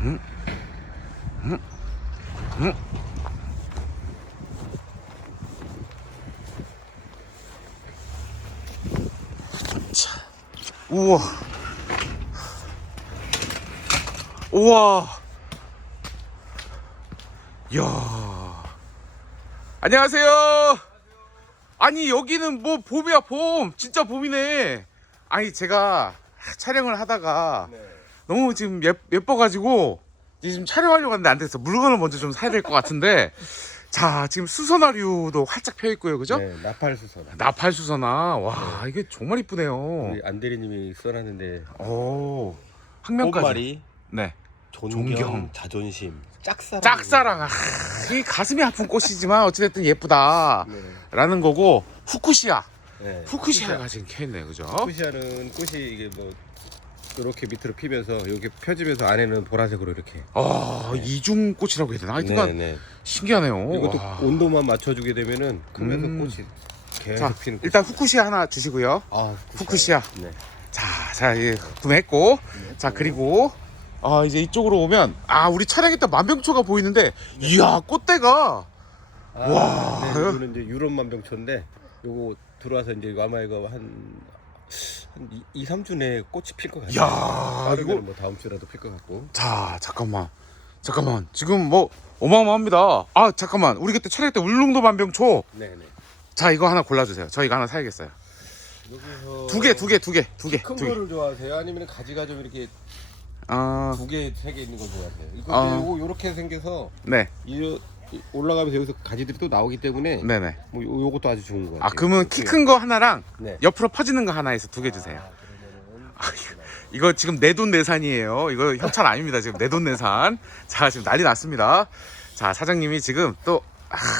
음, 음, 음. 자, 우와, 우와, 야, 안녕하세요. 아니 여기는 뭐 봄이야 봄, 진짜 봄이네. 아니 제가 촬영을 하다가 네. 너무 지금 예뻐가지고 이제 지금 촬영하려고 하는데 안 됐어. 물건을 먼저 좀 사야 될 것 같은데. 자, 지금 수선화류도 활짝 펴 있고요, 그죠? 네, 나팔수선. 나팔 수선화. 와, 이게 정말 이쁘네요. 우리 안대리님이 써놨는데 오, 학명까지. 꽃말이 네. 존경, 자존심, 짝사랑. 짝사랑. 아, 이 가슴이 아픈 꽃이지만 어찌됐든 예쁘다. 네. 라는 거고, 후쿠시아. 네. 후쿠시아가 지금 켜 있네요, 그죠? 후쿠시아는 꽃이 이게 뭐 이렇게 밑으로 피면서 이렇게 펴지면서 안에는 보라색으로 이렇게. 아, 이중꽃이라고 해야 되나? 하여튼간 네. 신기하네요. 이것도 와. 온도만 맞춰주게 되면은 크면서 꽃이 계속 자, 피는. 일단 후쿠시아 하나 주시고요. 아, 후쿠시아. 네. 자, 예, 구매했고. 자, 그리고 이제 이쪽으로 오면 우리 촬영했던 만병초가 보이는데, 이야, 꽃대가. 와. 네, 이거는 이제 유럽 만병초인데 요거 들어와서 이제 아마 이거 한 2, 3주 내에 꽃이 필 것 같아요. 야, 이거 이거. 뭐 다음 주라도 필 것 같고. 자, 잠깐만. 지금 뭐 어마어마합니다. 아, 잠깐만. 우리 그때 촬영했던 울릉도 만병초. 네네. 자, 이거 하나 골라주세요. 저 이거 하나 사야겠어요. 여기서 두 개. 큰 거를 좋아하세요? 아니면 가지가 좀 이렇게 아, 2개, 3개 있는 걸 좋아하세요? 이거 요거 요렇게 생겨서 네, 올라가면서 여기서 가지들이 또 나오기 때문에 네네. 뭐 요것도 아주 좋은 것 같아요. 그러면 키 큰 거 하나랑 네. 옆으로 퍼지는 거 하나 해서 두 개 주세요. 그러면은 이거 지금 내돈내산이에요. 이거 협찬 아닙니다. 지금 내돈내산. 자, 지금 난리 났습니다. 자, 사장님이 지금 또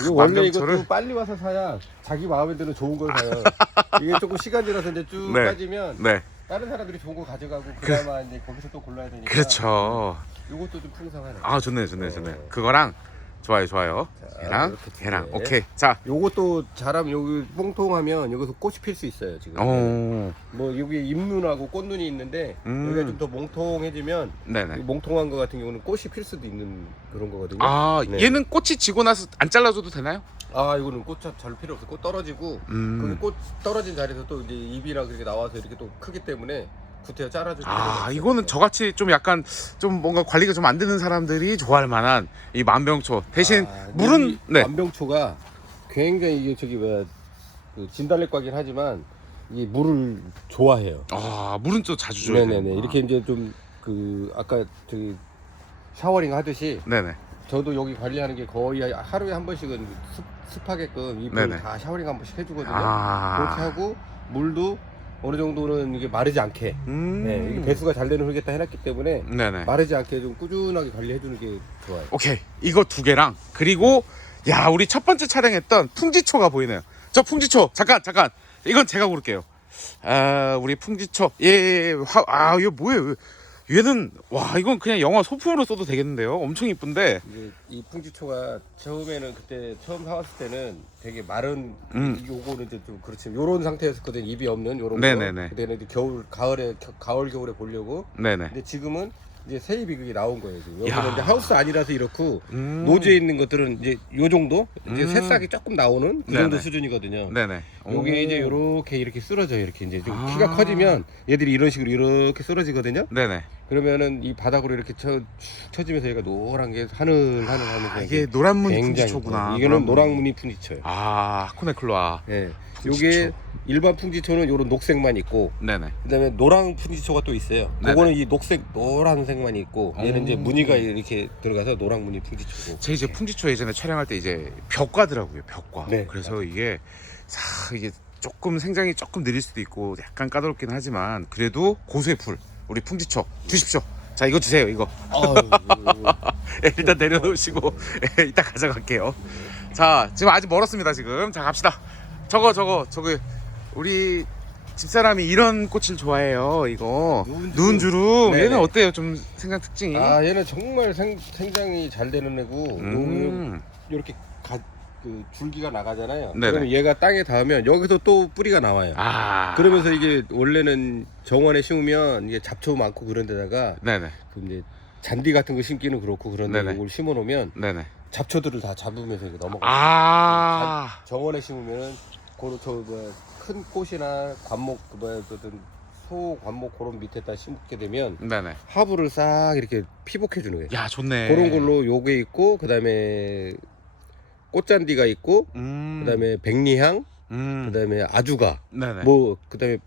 이거 원래 만병초를. 이것도 빨리 와서 사야 자기 마음에 드는 좋은 걸 사요. 이게 조금 시간 지나서 이제 쭉 네. 빠지면 네, 다른 사람들이 좋은 거 가져가고 그나마 이제 거기서 또 골라야 되니까. 그렇죠. 요것도 좀 풍성하네. 좋네요. 그거랑 좋아요. 자, 얘랑 이렇게 두 얘랑 개. 오케이. 자, 요것도 잘하면 여기 뽕통하면 여기서 꽃이 필 수 있어요 지금. 뭐 여기 잎눈하고 꽃눈이 있는데 여기가 좀 더 몽통해지면 네네. 이 몽통한 거 같은 경우는 꽃이 필 수도 있는 그런 거거든요. 네. 얘는 꽃이 지고 나서 안 잘라줘도 되나요? 이거는 꽃 잘 필요 없어. 꽃 떨어지고 그 꽃 떨어진 자리에서 또 이제 잎이랑 그렇게 나와서 이렇게 또 크기 때문에 구태여 잘라주고. 이거는 저같이 좀 약간 좀 뭔가 관리가 좀 안 되는 사람들이 좋아할 만한 이 만병초 대신 물은 네. 만병초가 굉장히 이게 저기 뭐야 그 진달래과긴 하지만 이 물을 좋아해요. 물은 또 자주 줘야 돼요. 네네네. 이렇게 이제 좀 그 아까 저기 샤워링 하듯이 네네. 저도 여기 관리하는 게 거의 하루에 한 번씩은 습하게끔 잎을 네네. 다 샤워링 한 번씩 해주거든요. 아. 그렇게 하고 물도 어느 정도는 이게 마르지 않게 네, 이게 배수가 잘 되는 흙에다 해놨기 때문에 네네. 마르지 않게 좀 꾸준하게 관리해주는 게 좋아요. 오케이. 이거 두 개랑 그리고 야, 우리 첫 번째 촬영했던 풍지초가 보이네요. 저 풍지초 잠깐. 이건 제가 고를게요. 우리 풍지초. 이거 뭐예요? 얘는 얘는 그냥 영화 소품으로 써도 되겠는데요. 엄청 이쁜데. 이제 이 풍지초가 처음에는 그때 처음 사왔을 때는 되게 마른 요거는 이제 좀 그렇지 요런 상태였었거든. 잎이 없는 요런 네네네. 거. 그때는 이제 가을 겨울에 보려고. 네네. 근데 지금은 이제 새 잎이 그게 나온 거예요. 지금. 야. 여기는 이제 하우스 아니라서 이렇고 노지에 있는 것들은 이제 요 정도 이제 새싹이 조금 나오는 그 정도 네네. 수준이거든요. 네네. 요게 이제 이렇게 쓰러져요. 이렇게 이제 좀 키가 커지면 얘들이 이런 식으로 이렇게 쓰러지거든요. 네네. 그러면은 이 바닥으로 이렇게 쳐지면서 얘가 노란 게 하늘하면서 이게 노란무늬 굉장히 풍지초구나. 이거는 노랑무늬 풍지초예요. 하코네클로아. 네. 풍지초. 요게 일반 풍지초는 요런 녹색만 있고 네네. 그다음에 노랑 풍지초가 또 있어요. 네네. 그거는 이 녹색 노란색만 있고 얘는 이제 무늬가 이렇게 들어가서 노랑무늬 풍지초고. 제 이제 풍지초 예전에 촬영할 때 이제 벽과더라고요. 벽과. 네, 그래서 이게 조금 생장이 조금 느릴 수도 있고 약간 까다롭긴 하지만 그래도 고수의 풀 우리 풍지초 주십시오. 자, 이거 주세요. 이거. 일단 내려놓으시고 이따 가져갈게요. 자, 지금 아직 멀었습니다. 지금. 자, 갑시다. 저기 우리 집사람이 이런 꽃을 좋아해요. 이거 누운주름. 네네. 얘는 어때요? 좀 생장 특징이? 얘는 정말 생장이 잘 되는 애고 이렇게 그 줄기가 나가잖아요. 네네. 그러면 얘가 땅에 닿으면 여기서 또 뿌리가 나와요. 그러면서 이게 원래는 정원에 심으면 이게 잡초 많고 그런 데다가 네네. 그 이제 잔디 같은 거 심기는 그렇고 그런데 네네. 이걸 심어 놓으면 네네. 잡초들을 다 잡으면서 이거 넘어가. 아. 정원에 심으면은 큰 꽃이나 관목 소 관목 그런 밑에다 심게 되면 네네. 화분을 싹 이렇게 피복해 주는 거예요. 야, 좋네. 그런 걸로 요게 있고 그다음에 꽃잔디가 있고 그다음에 백리향 그다음에 아주가 네네. 뭐 그다음에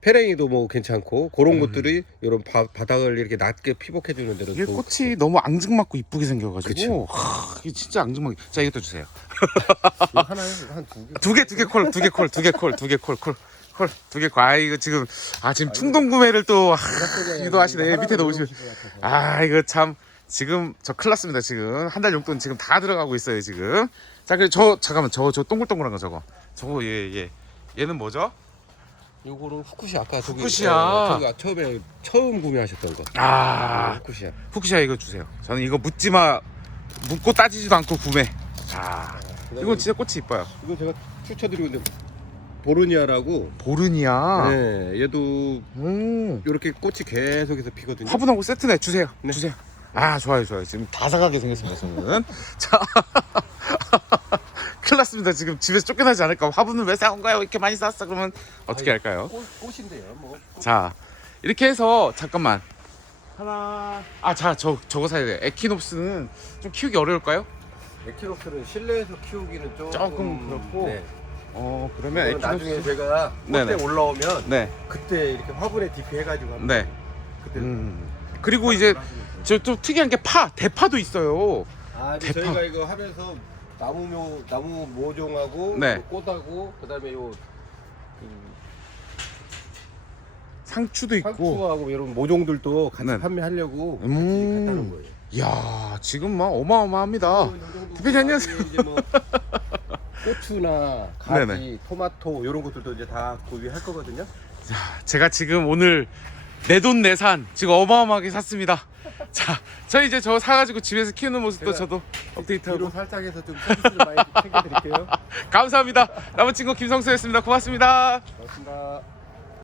페랭이도 뭐 괜찮고 그런 것들이 이런 바닥을 이렇게 낮게 피복해 주는 데로 이게 꽃이 너무 앙증맞고 이쁘게 생겨가지고. 그쵸. 하, 이게 진짜 앙증맞게. 자, 이것도 주세요. 하나에 한 2개. 두 개 콜. 아, 이거 지금 충동 구매를 또 유도하시네. 밑에 놓으시면. 아, 이거 참 지금 저 큰일 났습니다. 지금 한 달 용돈 지금 다 들어가고 있어요 지금. 자, 그래 잠깐만 저 동글동글한 거 저거 얘는 뭐죠? 요거는 후쿠시아 아까 후쿠시아. 저기 처음 구매하셨던 거. 후쿠시아. 후쿠시아 이거 주세요. 저는 이거 묻고 따지지도 않고 구매. 이거 진짜 꽃이 이뻐요. 이거 제가 추천드리고 있는데 보르니아라고. 보르니아. 네, 얘도 이렇게 꽃이 계속해서 피거든요. 화분하고 세트네. 주세요. 네. 주세요. 좋아요. 지금 다 사가게 생겼습니다. 저는. 자, 큰일 났습니다. 지금 집에서 쫓겨나지 않을까. 화분을 왜 사온 거야? 이렇게 많이 샀어? 그러면 어떻게 할까요? 꽃인데요, 뭐. 자, 이렇게 해서 잠깐만. 저거 사야 돼. 에키놉스는 좀 키우기 어려울까요? 에키놉스는 실내에서 키우기는 조금 그렇고. 네. 그러면 이거는 나중에 에키놉스. 제가 꽃에 네네. 올라오면 네. 그때 이렇게 화분에 DP 해가지고 하면 네. 그때 그리고 이제 저 좀 특이한 게 대파도 있어요. 이제 대파. 저희가 이거 하면서 나무 모종하고 네. 꽃하고 그다음에 상추도 있고. 상추하고 이런 모종들도 같이 네. 판매하려고 같이 갖다놓은 거예요. 이야, 지금 막 어마어마합니다. 대표님 안녕하세요. 이제 뭐 고추나 가지, 네네. 토마토 이런 것들도 이제 다 구입할 거거든요. 제가 지금 오늘 내돈내산 지금 어마어마하게 샀습니다. 자, 저 사가지고 집에서 키우는 모습도 저도 업데이트하고. 뒤로 살짝 해서 좀 서비스를 많이 챙겨드릴게요. 감사합니다. 나무 친구 김성수였습니다. 고맙습니다. 고맙습니다.